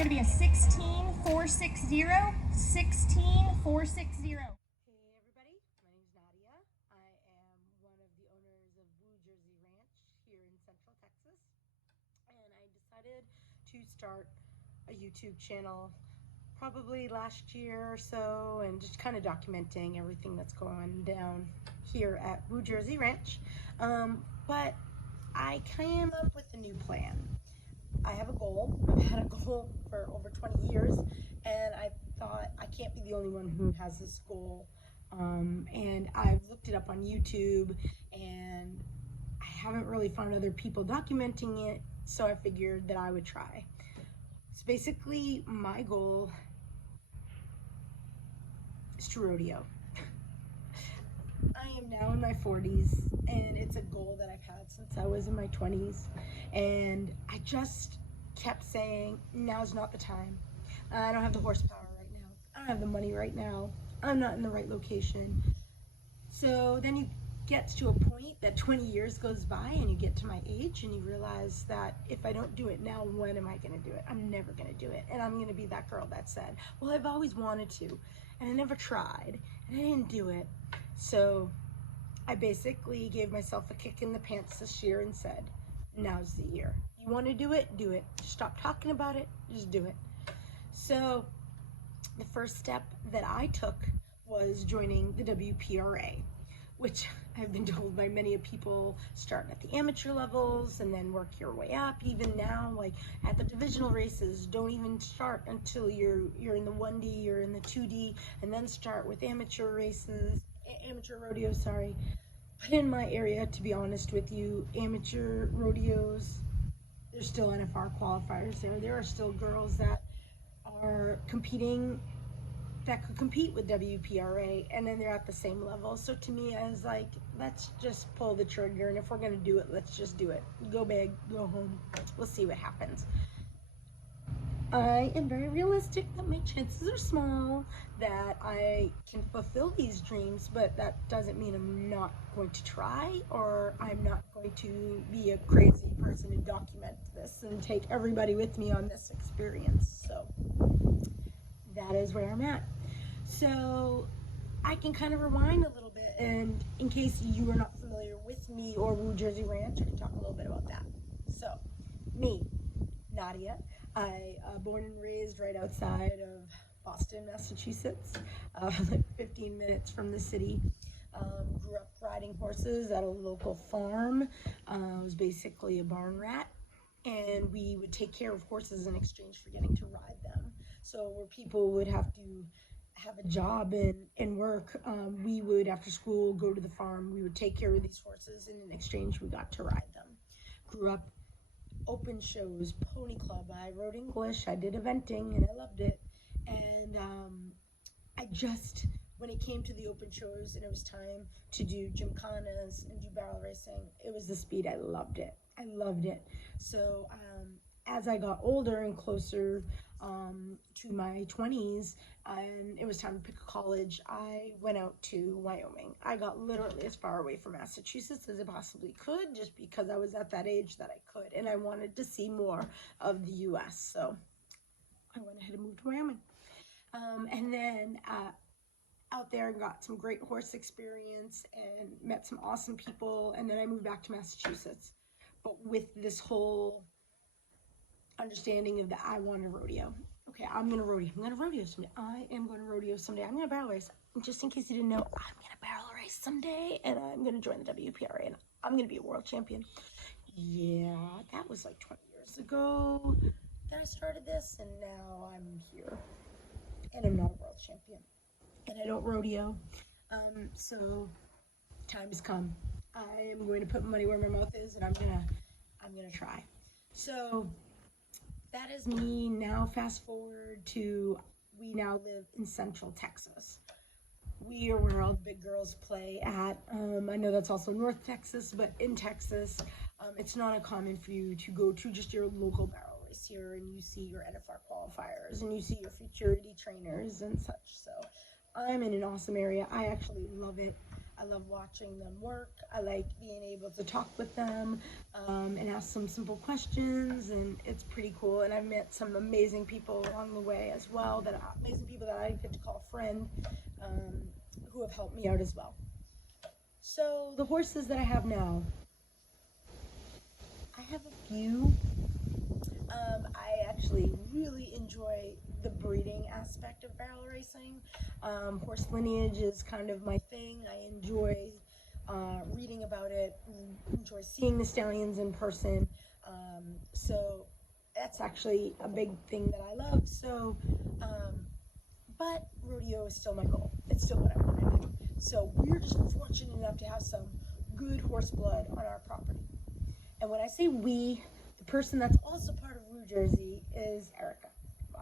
going to be a 16,460. 16,460. Hey everybody, my name is Nadia. I am one of the owners of Blue Jersey Ranch here in Central Texas, and I decided to start a YouTube channel probably last year or so, and just kind of documenting everything that's going down here at Blue Jersey Ranch. But I came up with a new plan. I have a goal. I've had a goal for over 20 years, and I thought I can't be the only one who has this goal. And I've looked it up on YouTube, and I haven't really found other people documenting it, so I figured that I would try. So basically, my goal is to rodeo. I am now in my 40s, and it's a goal that I've had since I was in my 20s, and I just kept saying, now's not the time. I don't have the horsepower right now. I don't have the money right now. I'm not in the right location. So then you get to a point that 20 years goes by, and you get to my age, and you realize that if I don't do it now, when am I going to do it? I'm never going to do it. And I'm going to be that girl that said, well, I've always wanted to, and I never tried, and I didn't do it. So I basically gave myself a kick in the pants this year and said, now's the year. You want to do it? Do it. Just stop talking about it. Just do it. So the first step that I took was joining the WPRA, which I've been told by many people, start at the amateur levels and then work your way up. Even now, like at the divisional races, don't even start until you're in the 1D or in the 2D, and then start with amateur races, amateur rodeos, sorry. But in my area, to be honest with you, amateur rodeos, there's still NFR qualifiers there. There are still girls that are competing that could compete with WPRA, and then they're at the same level. So to me, I was like, let's just pull the trigger, and if we're going to do it, let's just do it. Go big, go home. We'll see what happens. I am very realistic that my chances are small that I can fulfill these dreams, but that doesn't mean I'm not going to try, or I'm not going to be a crazy person and document this and take everybody with me on this experience. So that is where I'm at. So I can kind of rewind a little bit, and in case you are not familiar with me or Blue Jersey Ranch, I can talk a little bit about that. So, me, Nadia, I born and raised right outside of Boston, Massachusetts, like 15 minutes from the city. Grew up riding horses at a local farm. Was basically a barn rat, and we would take care of horses in exchange for getting to ride them. So where people would have to have a job and work, we would, after school, go to the farm. We would take care of these horses, and in exchange, we got to ride them. Grew up open shows, pony club. I rode English. I did eventing, and I loved it. And when it came to the open shows and it was time to do gymkhanas and do barrel racing, it was the speed. I loved it. I loved it. So as I got older and closer to my 20s, and it was time to pick a college, I went out to Wyoming. I got literally as far away from Massachusetts as I possibly could, just because I was at that age that I could, and I wanted to see more of the U.S. So I went ahead and moved to Wyoming. And then out there and got some great horse experience and met some awesome people, and then I moved back to Massachusetts. But with this whole understanding of that I want to rodeo. Okay, I'm going to rodeo someday. I am going to rodeo someday. I'm going to barrel race. Just in case you didn't know, I'm going to barrel race someday, and I'm going to join the WPRA, and I'm going to be a world champion. Yeah, that was like 20 years ago that I started this, and now I'm here, and I'm not a world champion, and I don't rodeo. So time has come. I am going to put money where my mouth is, and I'm gonna try. So that is me. Now fast forward to, we now live in Central Texas. We are where all the big girls play at. I know that's also North Texas, but in Texas, it's not uncommon for you to go to just your local barrel race here, and you see your NFR qualifiers, and you see your futurity trainers and such. So I'm in an awesome area. I actually love it. I love watching them work. I like being able to talk with them and ask some simple questions, and it's pretty cool. And I've met some amazing people along the way as well, amazing people that I get to call friend, who have helped me out as well. So the horses that I have now, I have a few. I actually really enjoy the breeding aspect of barrel racing. Horse lineage is kind of my thing. I enjoy reading about it, enjoy seeing the stallions in person. So that's actually a big thing that I love. So, but rodeo is still my goal. It's still what I want to do. So we're just fortunate enough to have some good horse blood on our property. And when I say we, the person that's also part of New Jersey is Erica,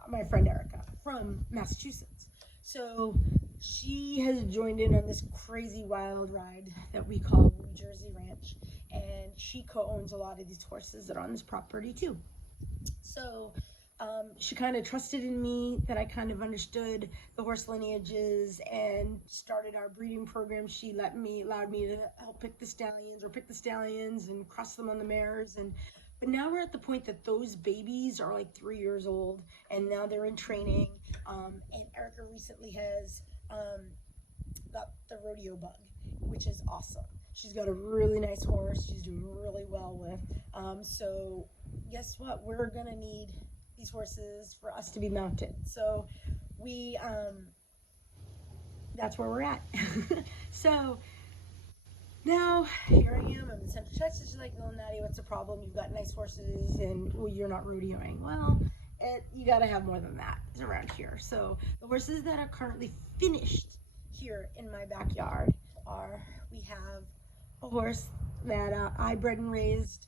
my friend Erica from Massachusetts. So she has joined in on this crazy wild ride that we call New Jersey Ranch, and she co-owns a lot of these horses that are on this property too. So she kind of trusted in me, that I kind of understood the horse lineages, and started our breeding program. She allowed me to help pick the stallions and cross them on the mares. But now we're at the point that those babies are like 3 years old, and now they're in training. And Erica recently has got the rodeo bug, which is awesome. She's got a really nice horse she's doing really well with. So guess what? We're gonna need these horses for us to be mounted. So that's where we're at. So now here I am. I'm in Central Texas. She's like, "Oh, Natty, what's the problem? You've got nice horses, and you're not rodeoing." Well, you got to have more than that around here. So the horses that are currently finished here in my backyard we have a horse that I bred and raised,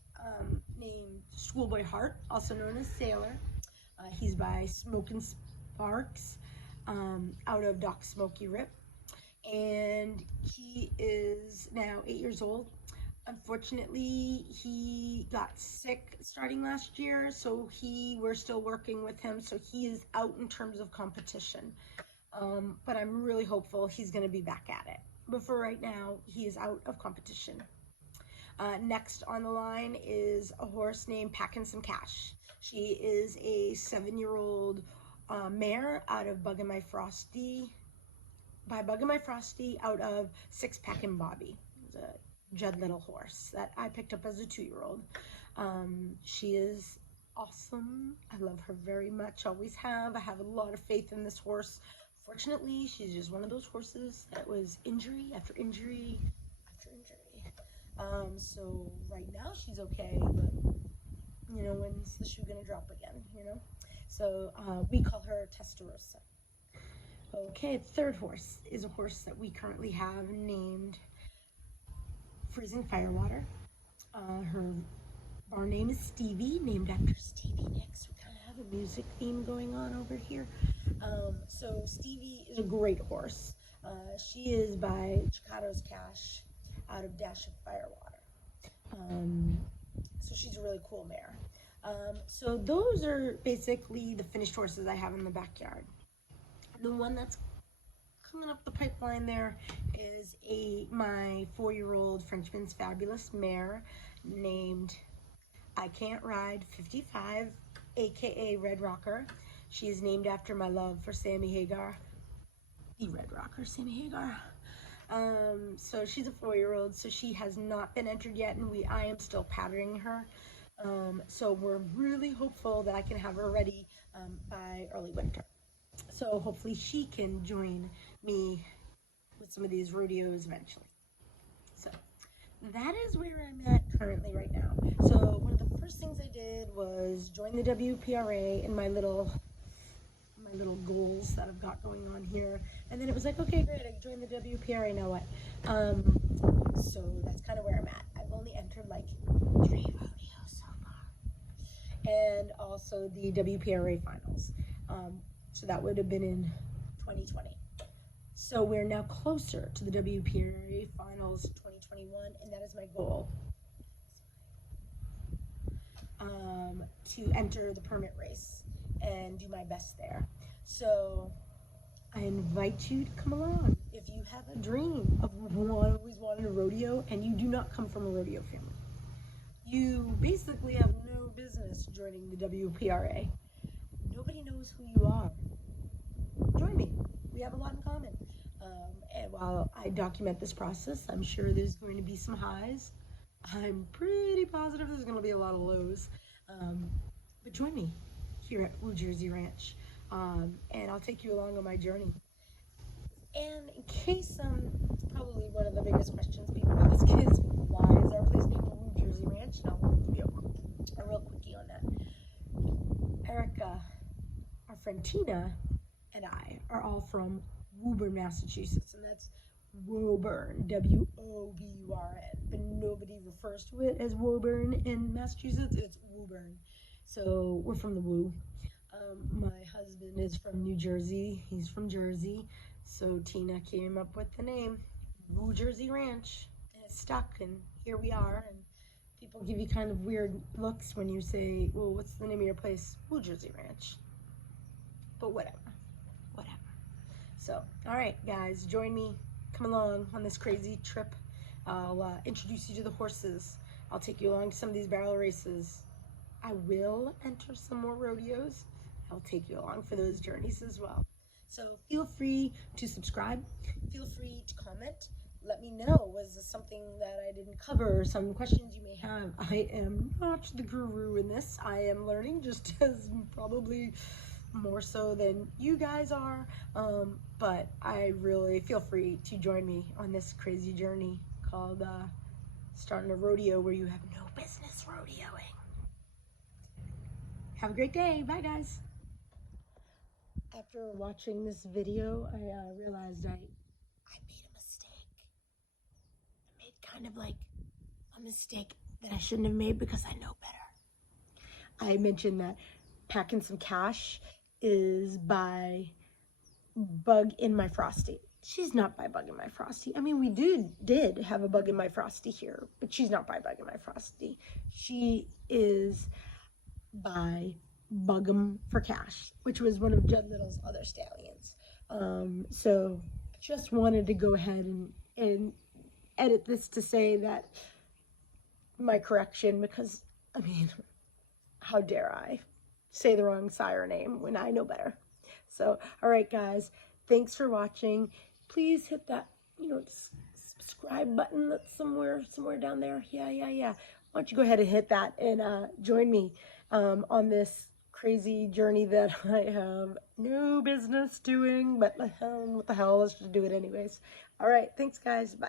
named Schoolboy Heart, also known as Sailor. He's by Smokin' Sparks, out of Doc Smoky Rip. And he is now 8 years old. Unfortunately, he got sick starting last year, so we're still working with him, so he is out in terms of competition. But I'm really hopeful he's going to be back at it. But for right now, he is out of competition. Next on the line is a horse named Packin' Some Cash. She is a 7-year-old mare out of Bug and My Frosty out of Six Packin' Bobby. It's a Judd Little horse that I picked up as a 2-year-old. She is awesome. I love her very much, always have. I have a lot of faith in this horse. Fortunately, she's just one of those horses that was injury after injury after injury. So right now she's okay, but when's the shoe gonna drop again, So we call her Testarossa. Okay, third horse is a horse that we currently have named Freezing Firewater. Her barn name is Stevie, named after Stevie Nicks. We kind of have a music theme going on over here. So Stevie is a great horse. She is by Chicago's Cash out of Dash of Firewater. So she's a really cool mare. So those are basically the finished horses I have in the backyard. The one that's coming up the pipeline there is my 4-year-old Frenchman's Fabulous mare named I Can't Ride 55, aka Red Rocker. She is named after my love for Sammy Hagar, the Red Rocker, Sammy Hagar. So she's a 4-year-old, so she has not been entered yet, and I am still patterning her. So we're really hopeful that I can have her ready by early winter. So hopefully she can join me with some of these rodeos eventually. So that is where I'm at currently right now. So one of the first things I did was join the WPRA in my little goals that I've got going on here. And then it was like, okay, great, I joined the WPRA, now what? So that's kind of where I'm at. I've only entered like 3 rodeos so far. And also the WPRA finals. So that would have been in 2020. So we're now closer to the WPRA finals 2021, and that is my goal. To enter the permit race and do my best there. So I invite you to come along. if you have a dream of always wanting a rodeo and you do not come from a rodeo family, you basically have no business joining the WPRA. Nobody knows who you are. Join me. We have a lot in common. And while I document this process, I'm sure there's going to be some highs. I'm pretty positive there's going to be a lot of lows. But join me here at New Jersey Ranch, and I'll take you along on my journey. And in case, probably one of the biggest questions people ask is, why is our place named New Jersey Ranch? And I'll give you a real quickie on that. Erica, our friend Tina, and I are all from Woburn, Massachusetts, and that's Woburn, W-O-B-U-R-N, but nobody refers to it as Woburn in Massachusetts. It's Woburn. So we're from the Woo. My husband is from New Jersey. He's from Jersey. So Tina came up with the name New Jersey Ranch, and it stuck, and here we are. And people give you kind of weird looks when you say, well, what's the name of your place? New Jersey Ranch. But whatever. So, all right, guys, join me. Come along on this crazy trip. I'll introduce you to the horses. I'll take you along to some of these barrel races. I will enter some more rodeos. I'll take you along for those journeys as well. So feel free to subscribe. Feel free to comment. Let me know, was this something that I didn't cover, some questions you may have. I am not the guru in this. I am learning just as probably more so than you guys are, but I really feel free to join me on this crazy journey called starting a rodeo where you have no business rodeoing. Have a great day. Bye, guys. After watching this video, I realized I made a mistake. I made kind of like a mistake that I shouldn't have made because I know better. I mentioned that packing some cash is by Bug in My Frosty. She's not by Bug in My Frosty. I mean, we did have a Bug in My Frosty here, but she's not by Bug in My Frosty. She is by Bug 'em for Cash, which was one of Judd Little's other stallions. So just wanted to go ahead and edit this to say that my correction, because I mean, how dare I say the wrong sire name when I know better. So, all right, guys, thanks for watching. Please hit that, subscribe button that's somewhere down there. Yeah. Why don't you go ahead and hit that and join me on this crazy journey that I have no business doing, but what the hell, let's just do it anyways. All right, thanks, guys. Bye.